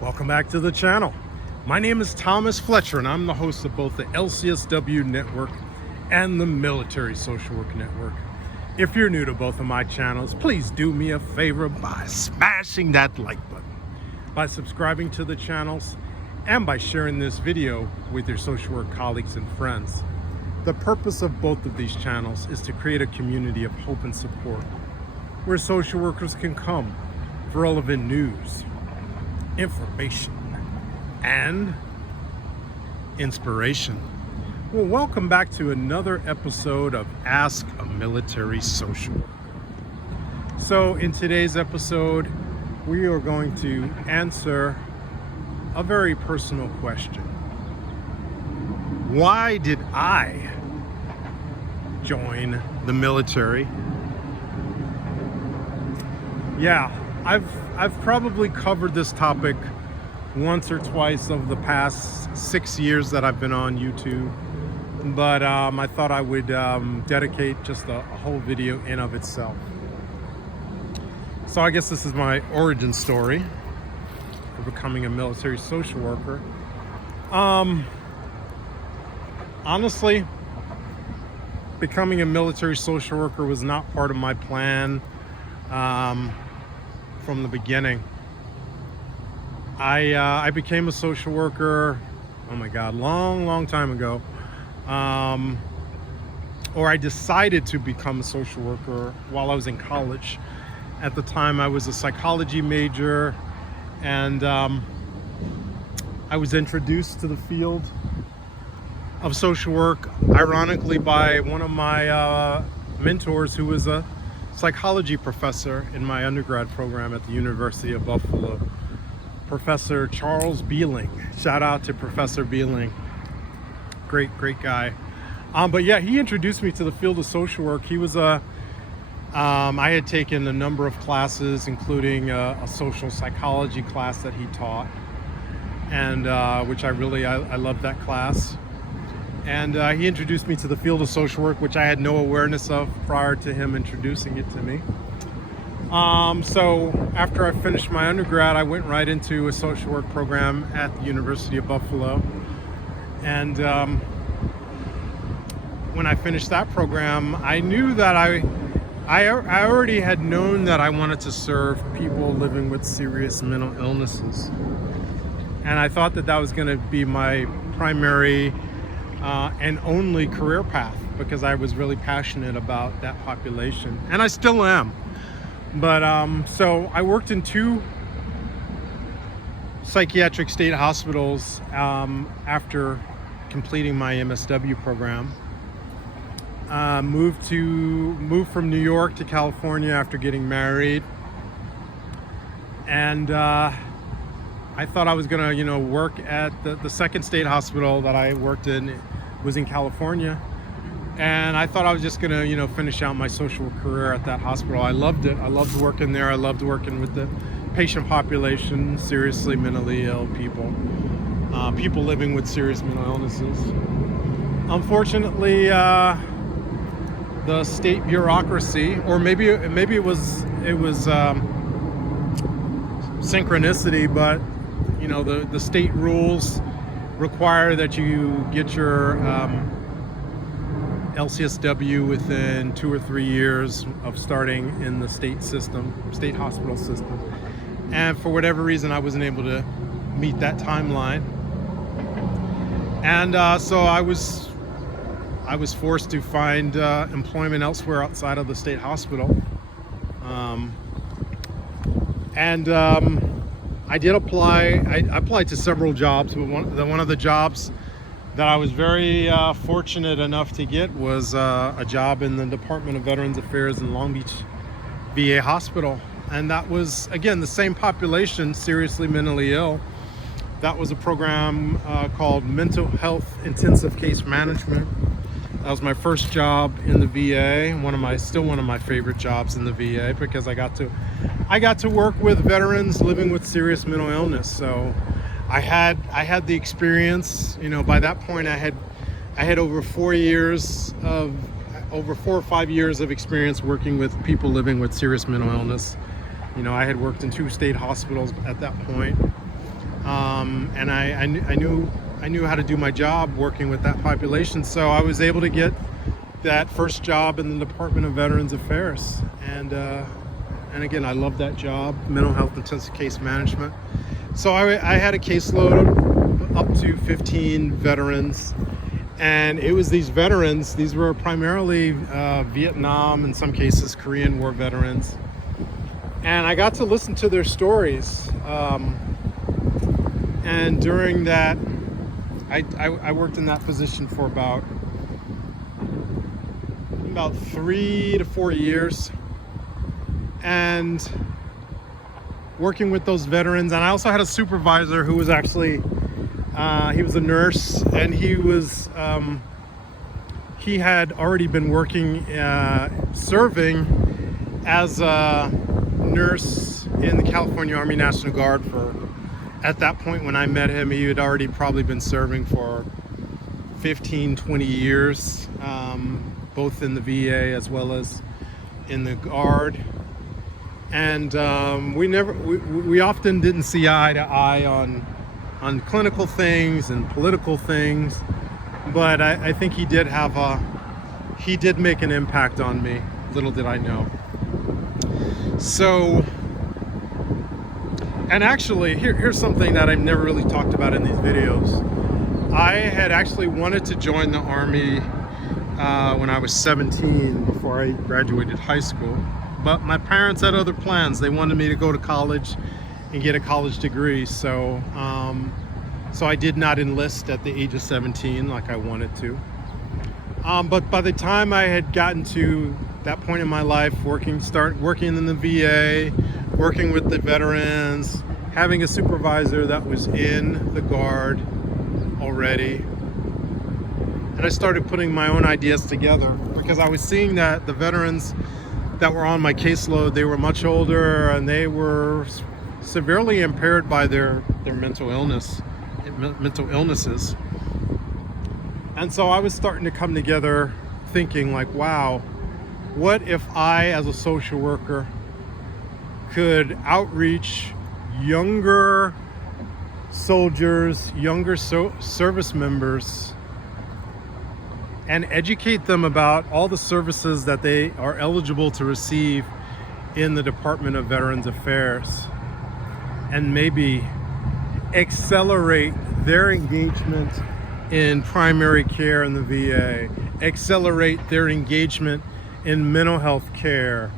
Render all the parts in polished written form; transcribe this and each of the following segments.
Welcome back to the channel. My name is Thomas Fletcher and I'm the host of both the LCSW network and the Military Social Work Network. If you're new to both of my channels, please do me a favor by smashing that like button, by subscribing to the channels, and by sharing this video with your social work colleagues and friends. The purpose of both of these channels is to create a community of hope and support where social workers can come for relevant news, information, and inspiration. Well, welcome back to another episode of Ask a Military Social Worker. So in today's episode, we are going to answer a very personal question. Why did I join the military? Yeah, I've probably covered this topic once or twice over the past 6 years that I've been on YouTube, but I thought I would dedicate just a whole video in of itself. So I guess this is my origin story for becoming a military social worker. Honestly, becoming a military social worker was not part of my plan from the beginning. I became a social worker, oh my God, long time ago. Or I decided to become a social worker while I was in college. At the time, I was a psychology major, and I was introduced to the field of social work, ironically, by one of my mentors who was a psychology professor in my undergrad program at the University of Buffalo, Professor Charles Beeling. Shout out to Professor Beeling. Great guy. But yeah, he introduced me to the field of social work. He was I had taken a number of classes, including a social psychology class that he taught, and which I loved that class. And he introduced me to the field of social work, which I had no awareness of prior to him introducing it to me. So after I finished my undergrad, I went right into a social work program at the University of Buffalo. And when I finished that program, I knew that I already had known that I wanted to serve people living with serious mental illnesses. And I thought that was going to be my primary and only career path, because I was really passionate about that population, and I still am. But so I worked in 2 psychiatric state hospitals after completing my MSW program. Moved from New York to California after getting married, and I thought I was gonna, work at the second state hospital that I worked in was in California, and I thought I was just gonna, finish out my social work career at that hospital. I loved it. I loved working there. I loved working with the patient population, seriously mentally ill people, people living with serious mental illnesses. Unfortunately, the state bureaucracy, or maybe it was synchronicity, but the state rules require that you get your LCSW within 2 or 3 years of starting in the state hospital system. And for whatever reason, I wasn't able to meet that timeline. And so I was forced to find employment elsewhere outside of the state hospital. I did apply. I applied to several jobs, but one of the jobs that I was very fortunate enough to get was a job in the Department of Veterans Affairs in Long Beach VA Hospital. And that was, again, the same population, seriously mentally ill. That was a program called Mental Health Intensive Case Management. That was my first job in the VA, still one of my favorite jobs in the VA, because I got to work with veterans living with serious mental illness. So I had the experience. By that point, I had over 4 or 5 years of experience working with people living with serious mental illness. I had worked in 2 state hospitals at that point. and I knew how to do my job working with that population. So I was able to get that first job in the Department of Veterans Affairs, and again, I love that job, mental health intensive case management. So I had a caseload up to 15 veterans, and it was these veterans. These were primarily Vietnam, in some cases Korean War veterans, and I got to listen to their stories. And during that, I worked in that position for about 3 to 4 years, and working with those veterans. And I also had a supervisor who was actually he was a nurse, and he had already been working serving as a nurse in the California Army National Guard for, at that point when I met him, he had already probably been serving for 15-20 years, both in the VA as well as in the Guard. And we often didn't see eye to eye on clinical things and political things, but I think he did make an impact on me, little did I know. So, and actually, here's something that I've never really talked about in these videos. I had actually wanted to join the Army when I was 17, before I graduated high school. But my parents had other plans. They wanted me to go to college and get a college degree. So I did not enlist at the age of 17 like I wanted to. But by the time I had gotten to that point in my life, start working in the VA, working with the veterans, having a supervisor that was in the Guard already, and I started putting my own ideas together, because I was seeing that the veterans that were on my caseload, they were much older, and they were severely impaired by their mental illnesses. And so I was starting to come together thinking like, wow, what if I, as a social worker, could outreach younger soldiers, younger service members, and educate them about all the services that they are eligible to receive in the Department of Veterans Affairs, and maybe accelerate their engagement in primary care in the VA, accelerate their engagement in mental health care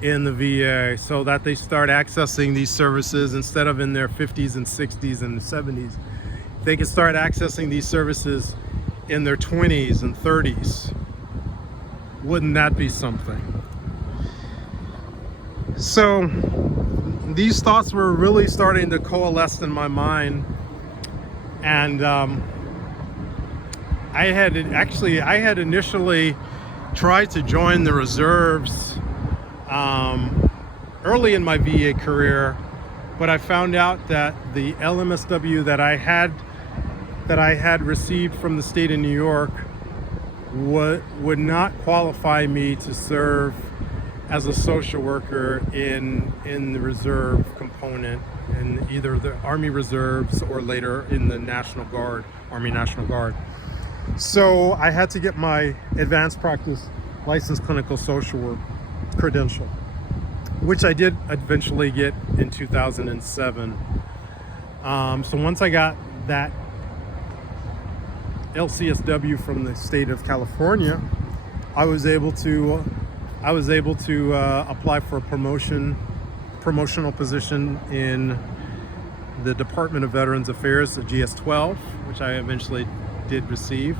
in the VA, so that they start accessing these services instead of in their 50s and 60s and 70s. They can start accessing these services in their 20s and 30s. Wouldn't that be something? So these thoughts were really starting to coalesce in my mind, and I had initially tried to join the reserves early in my VA career, but I found out that the LMSW that I had received from the state of New York would not qualify me to serve as a social worker in the reserve component, in either the Army Reserves or later in the National Guard, Army National Guard. So I had to get my advanced practice licensed clinical social work credential, which I did eventually get in 2007. So once I got that LCSW from the state of California, I was able to apply for a promotional position in the Department of Veterans Affairs, the GS-12, which I eventually did receive.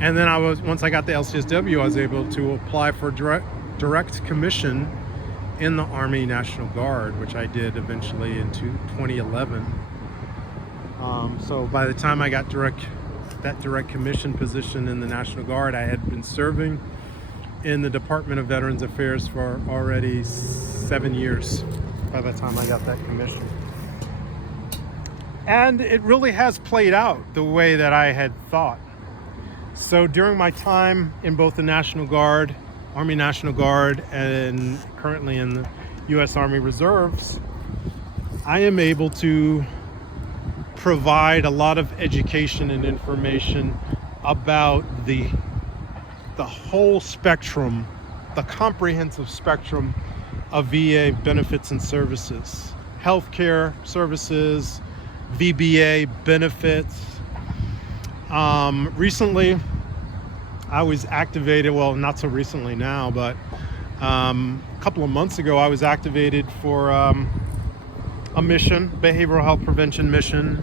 And then once I got the LCSW, I was able to apply for direct commission in the Army National Guard, which I did eventually in 2011. So by the time I got that direct commission position in the National Guard, I had been serving in the Department of Veterans Affairs for already 7 years by the time I got that commission. And it really has played out the way that I had thought. So during my time in both the National Guard, Army National Guard, and currently in the U.S. Army Reserves, I am able to provide a lot of education and information about the whole spectrum, the comprehensive spectrum of VA benefits and services, healthcare services, VBA benefits. Recently, I was activated, well, not so recently now, but a couple of months ago, I was activated for a mission, behavioral health prevention mission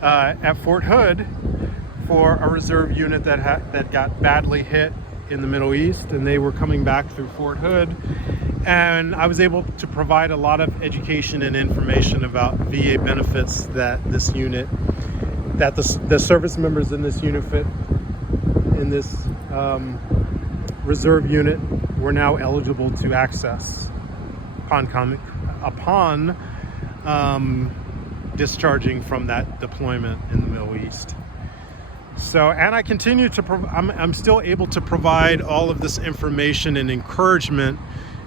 at Fort Hood for a reserve unit that got badly hit in the Middle East, and they were coming back through Fort Hood. And I was able to provide a lot of education and information about VA benefits that this unit, that the service members in this unit in this reserve unit were now eligible to access upon discharging from that deployment in the Middle East. So, and I continue to, I'm still able to provide all of this information and encouragement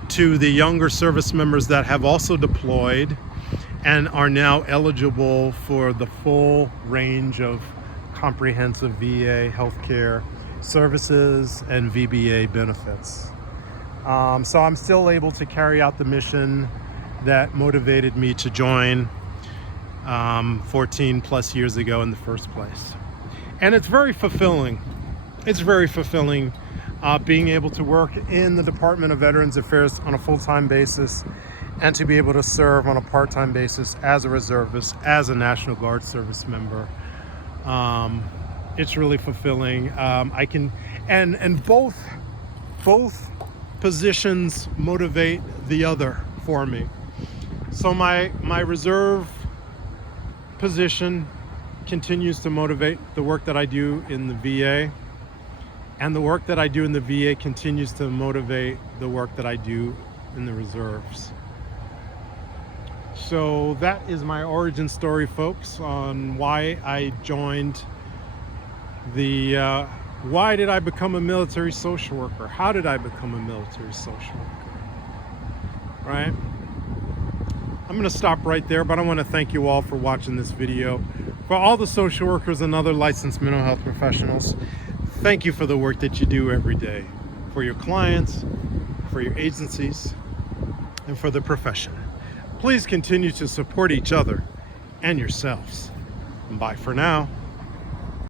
to the younger service members that have also deployed and are now eligible for the full range of comprehensive VA healthcare services and VBA benefits. So I'm still able to carry out the mission that motivated me to join 14 plus years ago in the first place. And it's very fulfilling. It's very fulfilling being able to work in the Department of Veterans Affairs on a full-time basis and to be able to serve on a part-time basis as a reservist, as a National Guard service member. It's really fulfilling. I can, and both positions motivate the other for me. So my reserve position continues to motivate the work that I do in the VA, and the work that I do in the VA continues to motivate the work that I do in the reserves. So that is my origin story, folks, on why I joined why did I become a military social worker? How did I become a military social worker? Right? I'm going to stop right there, but I want to thank you all for watching this video. For all the social workers and other licensed mental health professionals, thank you for the work that you do every day, for your clients, for your agencies, and for the profession. Please continue to support each other and yourselves. Bye for now.